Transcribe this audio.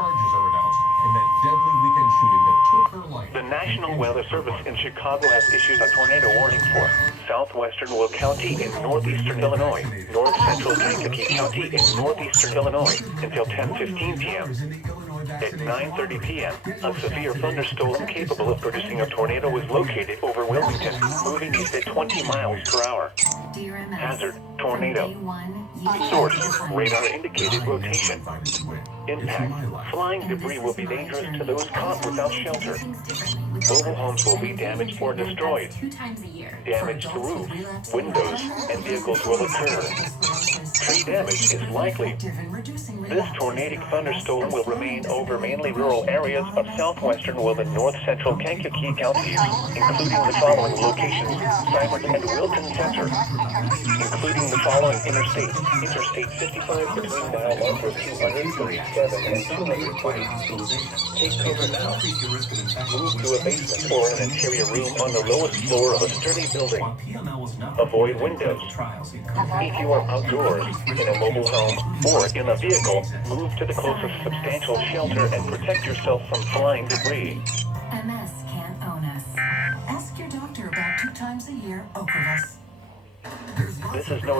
charges are announced in that deadly weekend shooting that took her life. The National Weather Service in Chicago has issued a tornado warning for southwestern Will County in northeastern Illinois, north central Kankakee County in northeastern Illinois until 10:15 p.m. At 9:30 p.m., a severe thunderstorm capable of producing a tornado was located over Wilmington, moving east at 20 miles per hour. Hazard, tornado. Source, radar indicated rotation. Impact, flying debris will be dangerous to those caught without shelter. Mobile homes will be damaged or destroyed. Damage to roofs, windows, and vehicles will occur. Tree damage is likely. This tornadic thunderstorm will remain over mainly rural areas of southwestern Will and north central Kankakee counties, including the following locations: Simon and Wilton Center, including the following interstates: Interstate 55 between mile markers 237 and 220. Take cover now. Move to a basement or an interior room on the lowest floor of a sturdy building. Avoid windows. If you are outdoors, in a mobile home, or in a vehicle, move to the closest substantial shelter and protect yourself from flying debris. MS can't own us. Ask your doctor about 2 times a year Ocrevus. This is no